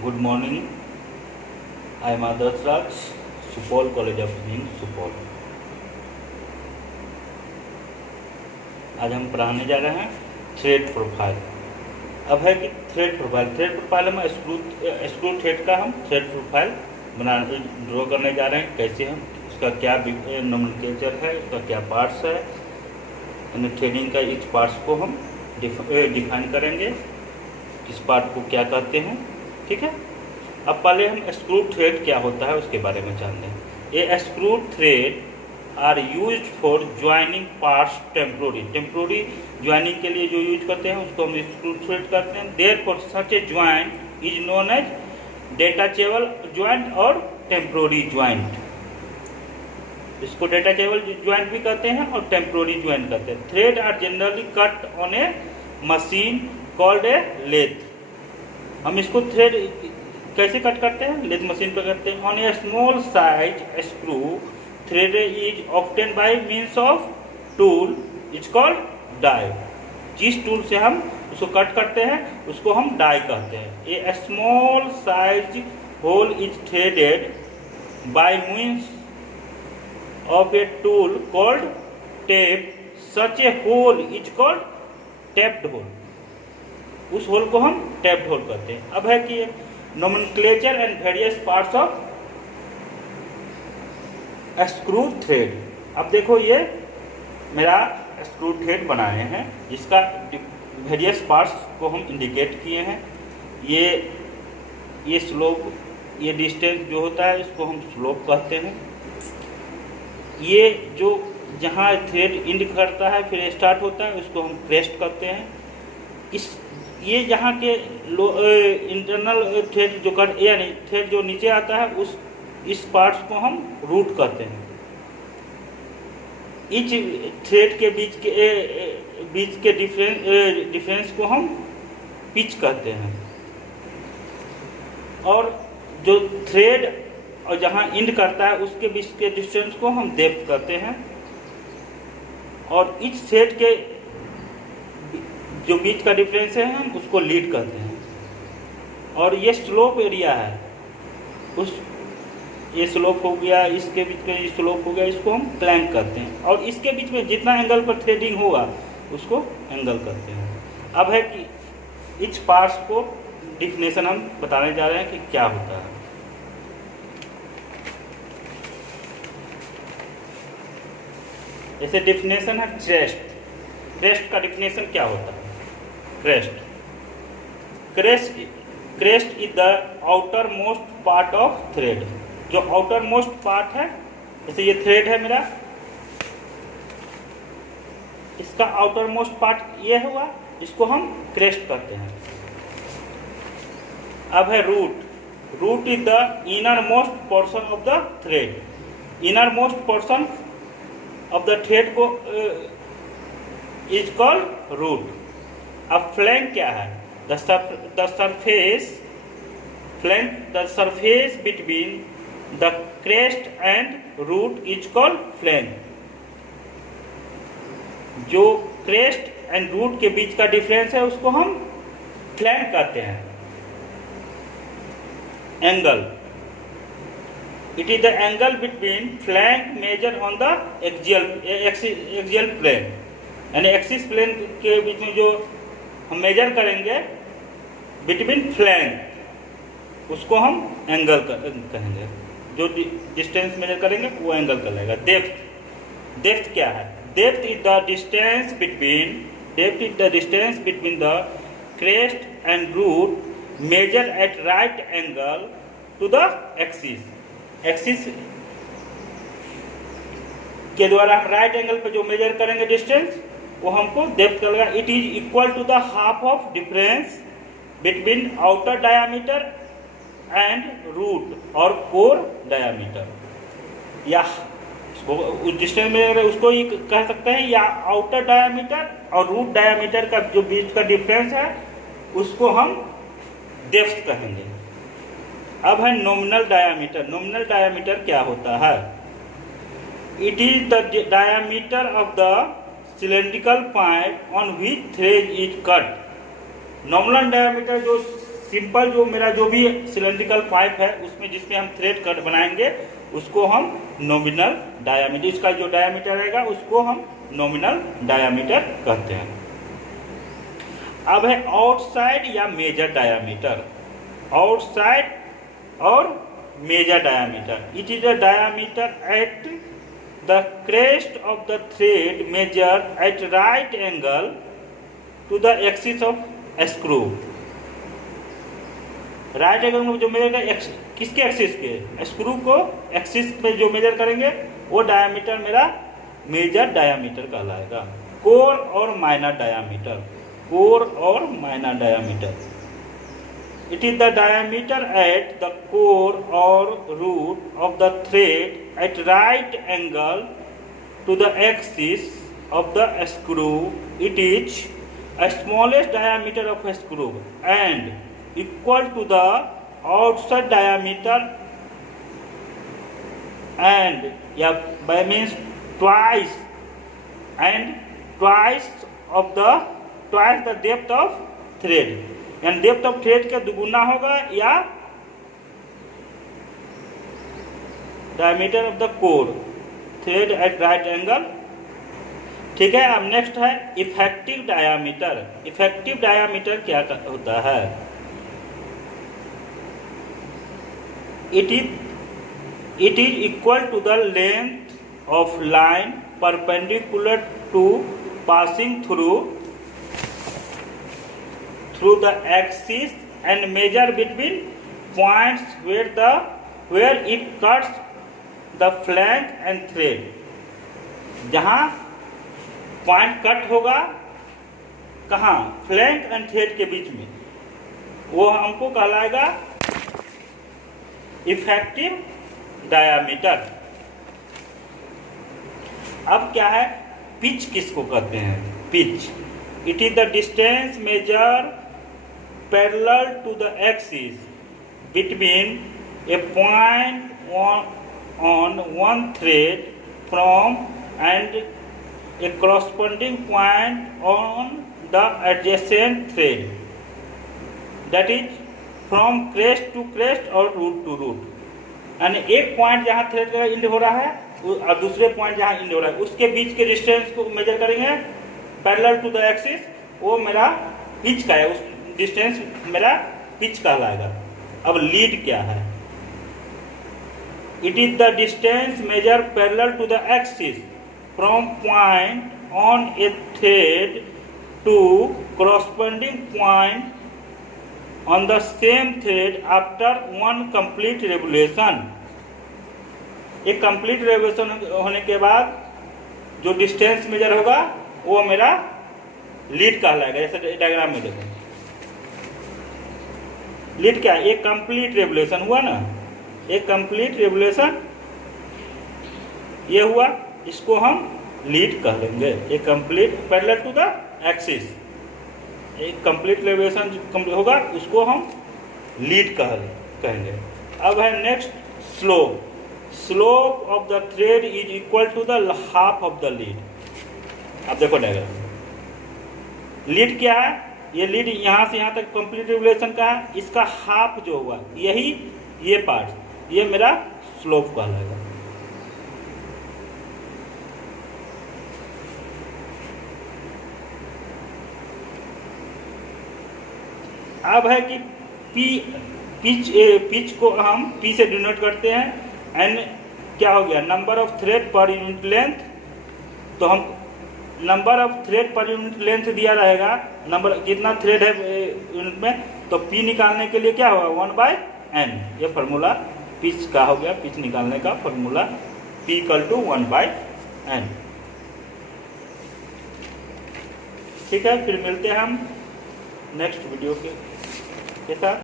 Good morning. I am Adarsh Raj, Supol College of Engineering, Supaul. आज हम पढ़ाने जा रहे हैं थ्रेड प्रोफाइल। अब है कि थ्रेड प्रोफाइल में स्क्रू थ्रेड का हम थ्रेड प्रोफाइल ड्रॉ करने जा रहे हैं। कैसे हम उसका क्या नोमेनक्लेचर है, उसका क्या पार्ट्स है, थ्रेडिंग का इस पार्ट्स को हम डिफाइन करेंगे, किस पार्ट को क्या कहते हैं। ठीक है। अब पहले हम स्क्रू थ्रेड क्या होता है उसके बारे में जान लें। ये screw thread are used for joining parts temporary joining के लिए जो यूज करते हैं उसको हम स्क्रू थ्रेड करते हैं। Therefore such a joint is known as detachable joint और टेम्पोररी ज्वाइंट। इसको डेटाचेबल ज्वाइंट भी कहते हैं और टेम्पोररी ज्वाइंट कहते हैं। Thread are generally cut on a machine called a lathe. हम इसको थ्रेड कैसे कट करते हैं? लेथ मशीन पर करते हैं। On a small size screw thread is obtain by means of tool is called die. जिस टूल से हम उसको कट करते हैं उसको हम डाई कहते हैं। A small size hole is threaded by means of a tool called tap. Such a hole is called tapped hole. उस होल को हम टेप्ड होल कहते हैं। अब है कि nomenclature and various parts of screw thread. अब देखो ये मेरा स्क्रू थ्रेड बनाए हैं, जिसका वेरियस पार्ट्स को हम इंडिकेट किए हैं। ये स्लोप, ये डिस्टेंस जो होता है इसको हम स्लोप कहते हैं। ये जो जहाँ थ्रेड इंड करता है फिर स्टार्ट होता है उसको हम क्रेस्ट कहते हैं। ये यहाँ के इंटरनल थ्रेड जो यानी थ्रेड जो नीचे आता है इस पार्ट्स को हम रूट कहते हैं। इच थ्रेड के बीच के डिफरेंस को हम पिच कहते हैं। और जो थ्रेड और जहाँ इंड करता है उसके बीच के डिस्टेंस को हम डेप्थ कहते हैं। और इच थ्रेड के जो बीच का डिफरेंस है हम उसको लीड कहते हैं। और ये स्लोप एरिया है, ये स्लोप हो गया, इसके बीच में ये स्लोप हो गया, इसको हम प्लैंक कहते हैं। और इसके बीच में जितना एंगल पर थ्रेडिंग होगा उसको एंगल कहते हैं। अब है कि इस पार्ट्स को डिफिनेशन हम बताने जा रहे हैं कि क्या होता है। जैसे डिफिनेशन है क्रेस्ट का डिफिनेशन क्या होता है? Crest is the outer most part of thread. जो आउटर मोस्ट पार्ट है, जैसे ये थ्रेड है मेरा, इसका आउटर मोस्ट पार्ट ये हुआ, इसको हम क्रेस्ट कहते हैं। अब है root is the inner most portion of the thread. Inner most portion of the thread को इज कॉल्ड रूट। अब फ्लैंक क्या है? The surface between the crest and root is called flank. जो क्रेस्ट एंड रूट के बीच का difference है उसको हम फ्लैंक कहते हैं। Angle, it is the angle between flank measured on the axial plane. यानी एक्सिस प्लेन के बीच में जो हम मेजर करेंगे बिटवीन फ्लैंक, उसको हम एंगल कहेंगे। जो डिस्टेंस मेजर करेंगे वो एंगल कहलाएगा। डेप्थ क्या है? Depth is the distance between the crest and root measured at right angle to the axis. Axis के द्वारा हम राइट एंगल पे जो मेजर करेंगे डिस्टेंस वो हमको डेप्थ कर लेगा। It is equal to the half of difference between outer diameter and root और कोर डायामीटर। या उस डिस्टेंस में उसको ही कह सकते हैं, या आउटर डायामीटर और रूट डायामीटर का जो बीच का डिफरेंस है उसको हम डेप्थ कहेंगे। अब है नॉमिनल डायामीटर। नॉमिनल डायामीटर क्या होता है? It is the diameter of the cylindrical pipe on which thread is cut. Nominal diameter जो सिंपल जो मेरा जो भी सिलेंड्रिकल पाइप है उसमें जिसमें हम थ्रेड कट बनाएंगे उसको हम नॉमिनल डायामीटर, इसका जो डायामीटर रहेगा उसको हम नॉमिनल डायामीटर कहते हैं। अब है आउटसाइड या मेजर डायामीटर। आउटसाइड और major diameter, it is a diameter at the crest of the thread measured at right angle to the axis of screw. Right angle में जो मेजर करेंगे किसके एक्सिस के, स्क्रू को एक्सिस पे जो मेजर करेंगे वो डायामीटर मेरा मेजर डायामीटर कहलाएगा। कोर और माइनर डायामीटर, कोर और minor diameter, it is the diameter at the core और root of the thread at right angle to the axis of the screw. It is a smallest diameter of a screw and equal to the outside diameter and by means twice the depth of thread, यानी depth of thread का दुगुना होगा या diameter of the core thread at right angle. ठीक है। अब next है effective diameter. Effective diameter क्या होता है? It is equal to the length of line perpendicular to passing through the axis and measured between points where it cuts the flank and thread. जहां point cut होगा कहाँ, flank and thread के बीच में, वो हमको कहलाएगा इफेक्टिव डायामीटर। अब क्या है, पिच किसको कहते हैं? Pitch, it is the distance measured parallel to the axis between a point on one thread from and a corresponding point on the adjacent thread, that is from crest to crest और root to root। यानी एक point जहाँ thread का end हो रहा है और दूसरे पॉइंट जहाँ इंड हो रहा है उसके बीच के डिस्टेंस को मेजर करेंगे पैरेलल टू द एक्सिस, वो मेरा पिच का है, उस डिस्टेंस मेरा पिच कहलाएगा। अब लीड क्या है? It is the distance measured parallel to the axis from point on a thread to corresponding point on the same thread after one complete revolution। एक complete revolution होने के बाद जो डिस्टेंस मेजर होगा वो मेरा लीड कहलाएगा। जैसे डायग्राम में देखो, लीड क्या है? एक कंप्लीट रेवोल्यूशन हुआ ना, एक कंप्लीट रेवोल्यूशन ये हुआ, इसको हम लीड कह लेंगे। एक complete parallel to the axis, एक कंप्लीट रेवोल्यूशन कंप्लीट होगा उसको हम लीड कहेंगे। अब है next slope. Slope of the thread is equal to the half of the lead. अब देखो डायग्राम, लीड क्या है? ये लीड यहाँ से यहाँ तक कंप्लीट रेवोल्यूशन का है, इसका हाफ जो हुआ यही ये पार्ट, ये मेरा स्लोप कहलाएगा। अब है कि पिच को हम पी से डिनोट करते हैं। एन क्या हो गया? Number of thread per unit length. तो हम number of thread per unit length दिया रहेगा, नंबर कितना थ्रेड है यूनिट में, तो पी निकालने के लिए क्या होगा? 1/n। ये फार्मूला पिच का हो गया, पिच निकालने का फार्मूला P = 1/n। ठीक है, फिर मिलते हैं हम नेक्स्ट वीडियो के साथ।